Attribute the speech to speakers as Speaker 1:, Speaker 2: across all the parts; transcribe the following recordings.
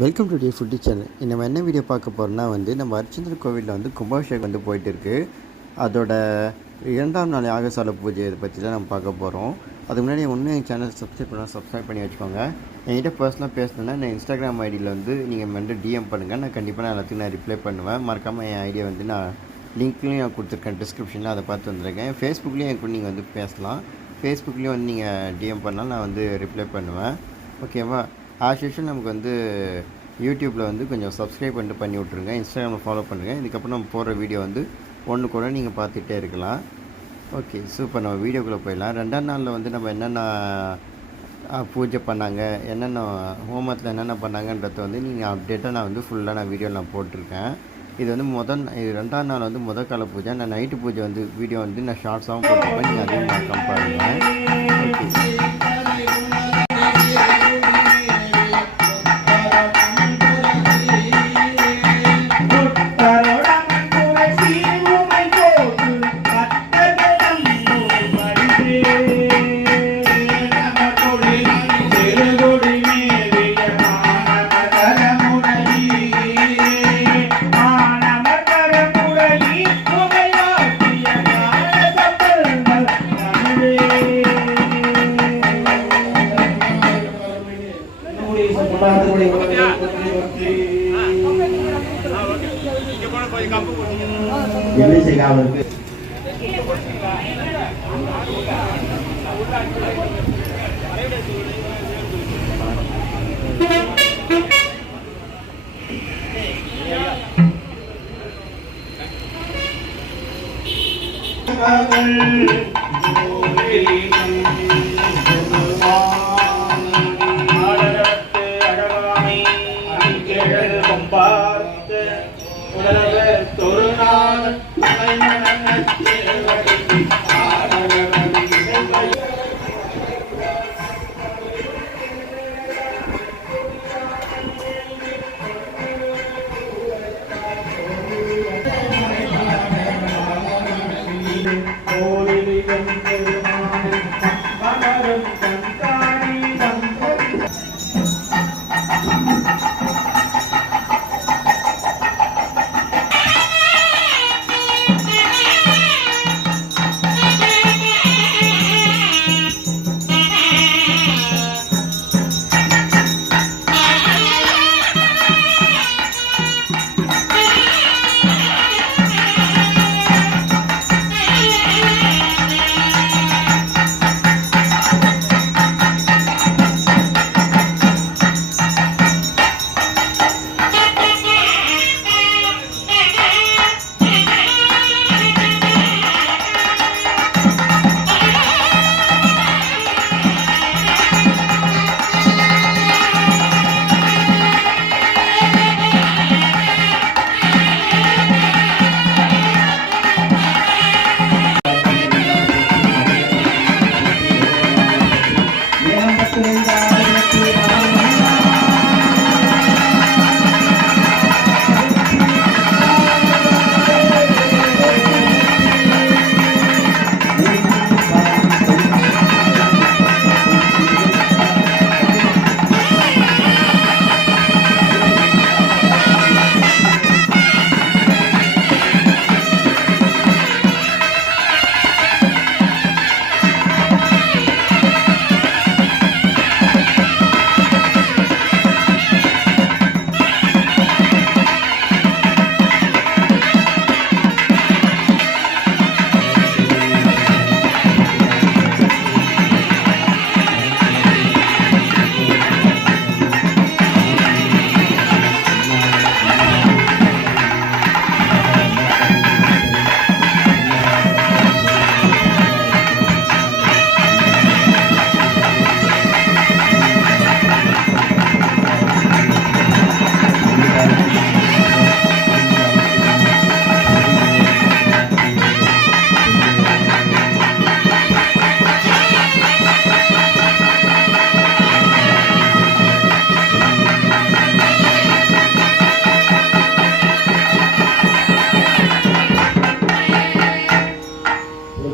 Speaker 1: Welcome to the foodie channel நம்ம என்ன video பார்க்க போகிறோம்னா வந்து நம்ம அர்ச்சந்தர் கோவிலில் வந்து கும்பாபிஷேகம் வந்து போயிட்டு இருக்கு அதோட இரண்டாம் நாள் யாகசால பூஜை இதை பற்றி தான் நம்ம பார்க்க போகிறோம் அதுக்கு முன்னாடி ஒன்று என் சேனல் சப்ஸ்கிரைப் பண்ணால் சப்ஸ்கிரைப் பண்ணி வச்சுக்கோங்க. என்கிட்ட பர்சனலாக பேசணுன்னா நான் இன்ஸ்டாகிராம் ஐடியில் வந்து நீங்கள் வந்து டிஎம் பண்ணுங்கள் நான் கண்டிப்பாக நான் எல்லாத்துக்கும் நான் ரிப்ளை பண்ணுவேன். மறக்காமல் என் ஐடியா வந்து நான் லிங்க்லேயும் நான் கொடுத்துருக்கேன் டிஸ்கிரிப்ஷனில் அதை பார்த்து வந்துருக்கேன். ஃபேஸ்புக்லேயும் என் கூட நீங்கள் வந்து பேசலாம். ஃபேஸ்புக்லேயும் வந்து நீங்கள் டிஎம் பண்ணால் நான் வந்து ரிப்ளை பண்ணுவேன். ஓகேவா ஆஸ் யூஷுவல் நமக்கு வந்து யூடியூப்பில் வந்து கொஞ்சம் சப்ஸ்கிரைப் பண்ணிட்டு பண்ணி விட்ருங்க இன்ஸ்டாகிராமில் ஃபாலோ பண்ணுங்கள் இதுக்கப்புறம் நம்ம போடுற வீடியோ வந்து ஒன்று கூட நீங்கள் பார்த்துட்டே இருக்கலாம். ஓகே சூப்பர் நம்ம வீடியோக்குள்ளே போயிடலாம். ரெண்டாம் நாளில் வந்து நம்ம என்னென்ன பூஜை பண்ணாங்க? என்னென்ன ஹோமத்தில் என்னென்ன பண்ணாங்கன்றத வந்து நீங்கள் அப்டேட்டாக நான் வந்து ஃபுல்லாக நான் வீடியோ நான் போட்டிருக்கேன். இது வந்து முதல் இது ரெண்டாம் நாள் வந்து முதல் கால பூஜை. நான் நைட்டு பூஜை வந்து வீடியோ வந்து நான் ஷார்ட்ஸாகவும் போட்டிருப்பேன். நீங்கள் அதையும் நான் கம்பேர் ஓகே
Speaker 2: நம்முடைய சமுதாயத்துடைய எல்லிசை காவலுக்கு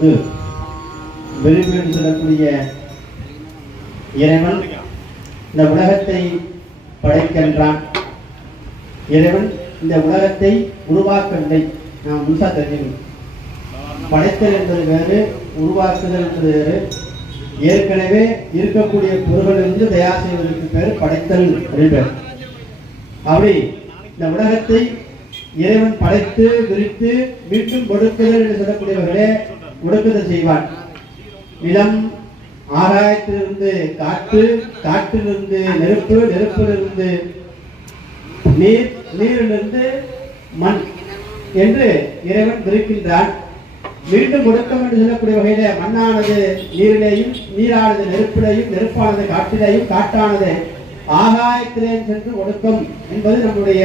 Speaker 2: பொது விரும்புன்னு சொல்லக்கூடிய இறைவன் இந்த உலகத்தை
Speaker 3: படைக்கின்றான். இறைவன் இந்த உலகத்தை உருவாக்கவில்லை. நாம் முழுசாக தெரிஞ்சுக்கணும். படைத்தல் என்பது வேறு உருவாக்குதல் என்பது வேறு. ஏற்கனவே இருக்கக்கூடிய பொருள்களிலிருந்து தயார் செய்வதற்கு பேர் படைத்தல் அப்படின்னு அப்படி இந்த உலகத்தை இறைவன் படைத்து விரித்து மீண்டும் கொடுக்குதல் என்று சொல்லக்கூடியவர்களே ஒடுக்குதல் செய்வான். நிலம் ஆகாயத்திலிருந்து காற்று காற்றிலிருந்து நெருப்பு நெருப்பிலிருந்து நீர் நீரிலிருந்து மண் என்று இறைவன் விருக்கின்றான். மீண்டும் ஒடுக்கம் என்று சொல்லக்கூடிய வகையில மண்ணானது நீரிலேயும் நீரானது நெருப்பிலையும் நெருப்பானது காற்றிலேயும் காற்றானது ஆகாயத்திலே சென்று ஒடுக்கம் என்பது நம்முடைய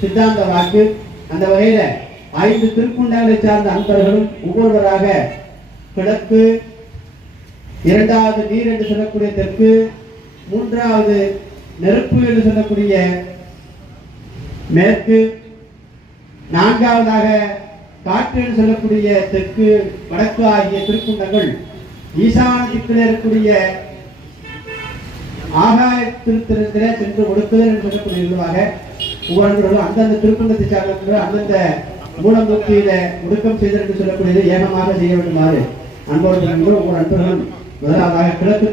Speaker 3: சித்தாந்த வாக்கு. அந்த வகையில ஐந்து திருக்குண்டங்களை சார்ந்த அன்பர்களும் ஒவ்வொருவராக கிழக்கு இரண்டாவது நீர் என்று சொல்லக்கூடிய தெற்கு மூன்றாவது நெருப்பு என்று சொல்லக்கூடிய மேற்கு நான்காவதாக காற்று என்று சொல்லக்கூடிய தெற்கு வடக்கு ஆகிய திருக்குண்டங்கள் ஈசான திக்கில் இருக்கக்கூடிய ஆகாயத்திருத்திரத்திலே சென்று ஒடுக்குதல் என்று சொல்லக்கூடிய விதமாக ஒவ்வொருவர்களும் அந்தந்த திருக்குண்டத்தை சார்ந்த அந்தந்த மூலமூர்த்தியில ஒடுக்கம் செய்தல் சொல்லக்கூடியது ஏகமாக செய்ய வேண்டுமாறு அன்போடு ஒவ்வொரு நண்பர்களும் முதலாவதாக கிழக்கு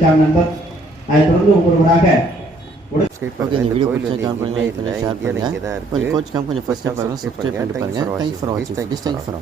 Speaker 3: சார்ந்த நண்பர் அதைத் தொடர்ந்து ஒவ்வொருவராக
Speaker 1: ஓகே இந்த வீடியோ பிடிச்சா கமெண்ட் பண்ணுங்க லைக் பண்ணுங்க. ஷேர் பண்ணுங்க கொஞ்சம் கோச் கொஞ்சம் ஃபர்ஸ்ட் டைம் பாருங்க. சப்ஸ்கிரைப் பண்ணிட்டு பாருங்க தேங்க்ஸ் ஃபார் வாட்சிங் தேங்க்ஸ் ஃபார்